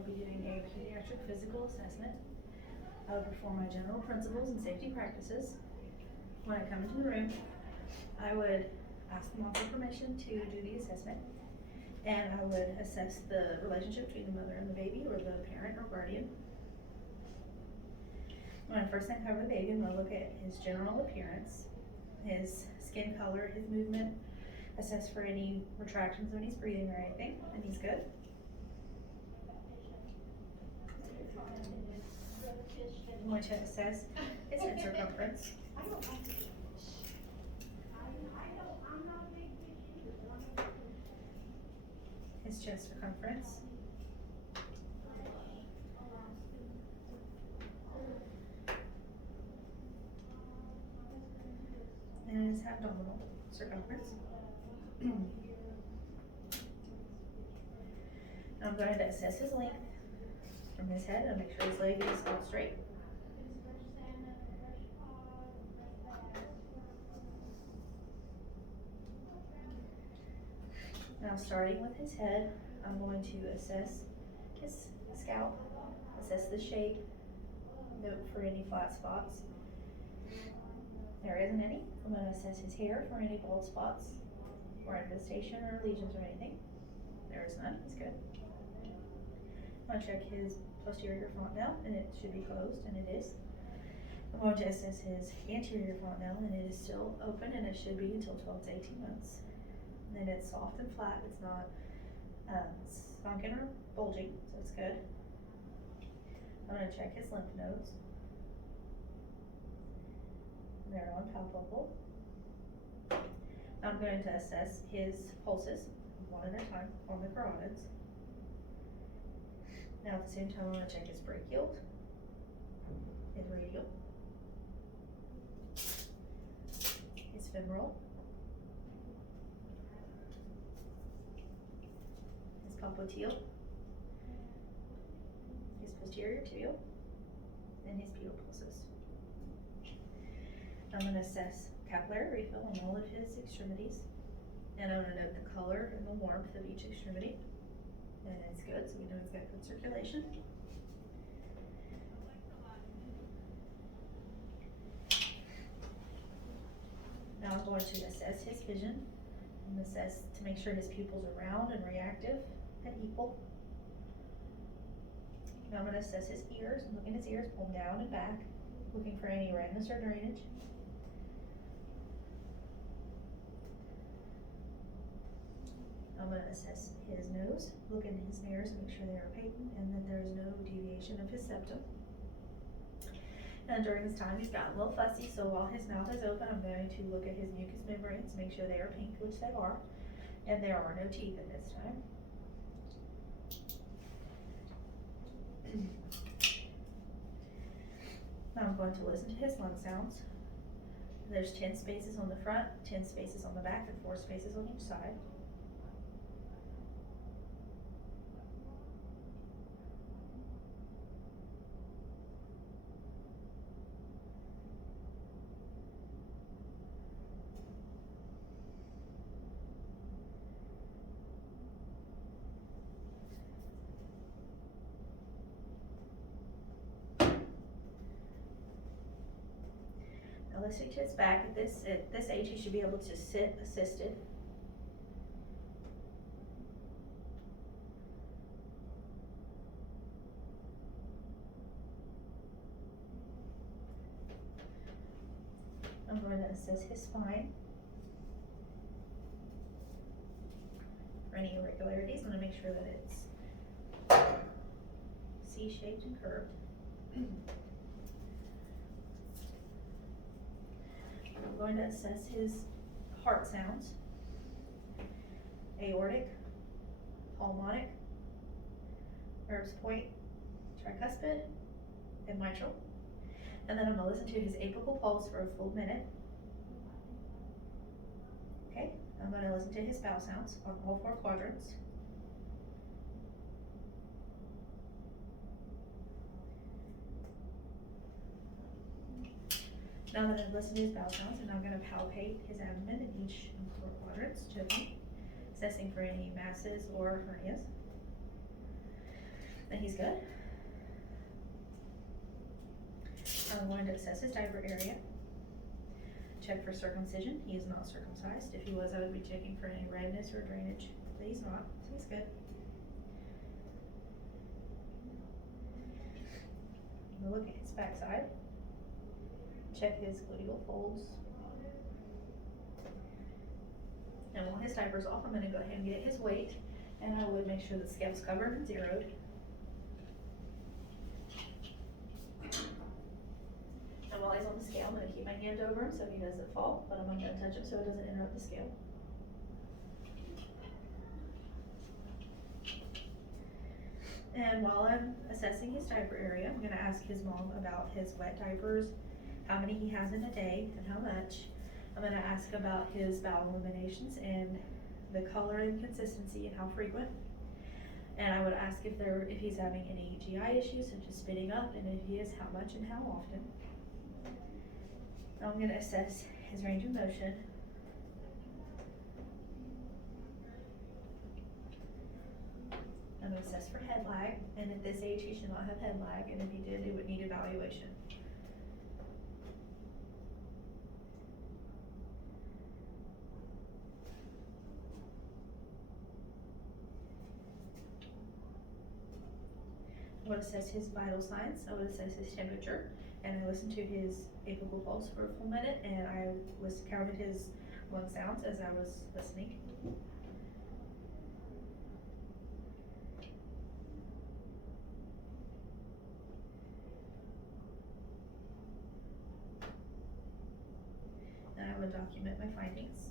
would be doing a pediatric physical assessment. I would perform my general principles and safety practices. When I come into the room, I would ask the mom for permission to do the assessment, and I would assess the relationship between the mother and the baby, or the parent or guardian. When I first uncover the baby, I'm going to look at his general appearance, his skin color, his movement, assess for any retractions when he's breathing or anything, and he's good. I'm going to assess his head circumference, his chest circumference, and his abdominal circumference. I'm going to assess his length from his head and make sure his leg is all straight. Now, starting with his head, I'm going to assess his scalp, assess the shape, note for any flat spots. There isn't any. I'm going to assess his hair for any bald spots or infestation or lesions or anything. There is none. It's good. I'm going to check his posterior fontanelle, and it should be closed, and it is. I'm going to assess his anterior fontanelle, and it is still open, and it should be until 12 to 18 months. And it's soft and flat. It's not sunken or bulging, so it's good. I'm going to check his lymph nodes. They're unpalpable. I'm going to assess his pulses one at a time on the carotids. Now at the same time, I'm going to check his brachial, his radial, his femoral, his popliteal, his posterior tibial, and his pedal pulses. I'm going to assess capillary refill on all of his extremities, and I'm going to note the color and the warmth of each extremity. And it's good, so we know he's got good circulation. Now I'm going to assess his vision and assess to make sure his pupils are round and reactive and equal. Now I'm going to assess his ears. I'm looking at his ears, pull them down and back, looking for any redness or drainage. I'm going to assess his nose, look in his nares, make sure they are patent and that there is no deviation of his septum. And during this time, he's gotten a little fussy, so while his mouth is open, I'm going to look at his mucous membranes, make sure they are pink, which they are, and there are no teeth at this time. Now I'm going to listen to his lung sounds. There's 10 spaces on the front, 10 spaces on the back, and 4 spaces on each side. Now listening to his back, at this age he should be able to sit assisted. I'm going to assess his spine. For any irregularities, I'm going to make sure that it's C-shaped and curved. I'm going to assess his heart sounds, aortic, pulmonic, Erb's point, tricuspid, and mitral. And then I'm going to listen to his apical pulse for a full minute. Okay, I'm going to listen to his bowel sounds on all 4 quadrants. Now I'm going to listen to his bowel sounds, and I'm going to palpate his abdomen in each of the 4 quadrants, gently, assessing for any masses or hernias. Then he's good. I'm going to assess his diaper area. Check for circumcision. He is not circumcised. If he was, I would be checking for any redness or drainage, but he's not, so he's good. We'll look at his backside. Check his gluteal folds. And while his diaper's off, I'm gonna go ahead and get his weight, and I would make sure the scale's covered and zeroed. And while he's on the scale, I'm gonna keep my hand over him so he doesn't fall, but I'm not gonna touch him so it doesn't interrupt the scale. And while I'm assessing his diaper area, I'm gonna ask his mom about his wet diapers, how many he has in a day and how much. I'm gonna ask about his bowel eliminations and the color and consistency and how frequent. And I would ask if he's having any GI issues such as spitting up, and if he is, how much and how often. Now I'm gonna assess his range of motion. I'm gonna assess for head lag, and at this age he should not have head lag, and if he did, it would need evaluation. I would assess his vital signs, I would assess his temperature, and I listened to his apical pulse for a full minute, and I counted his lung sounds as I was listening. And I would document my findings.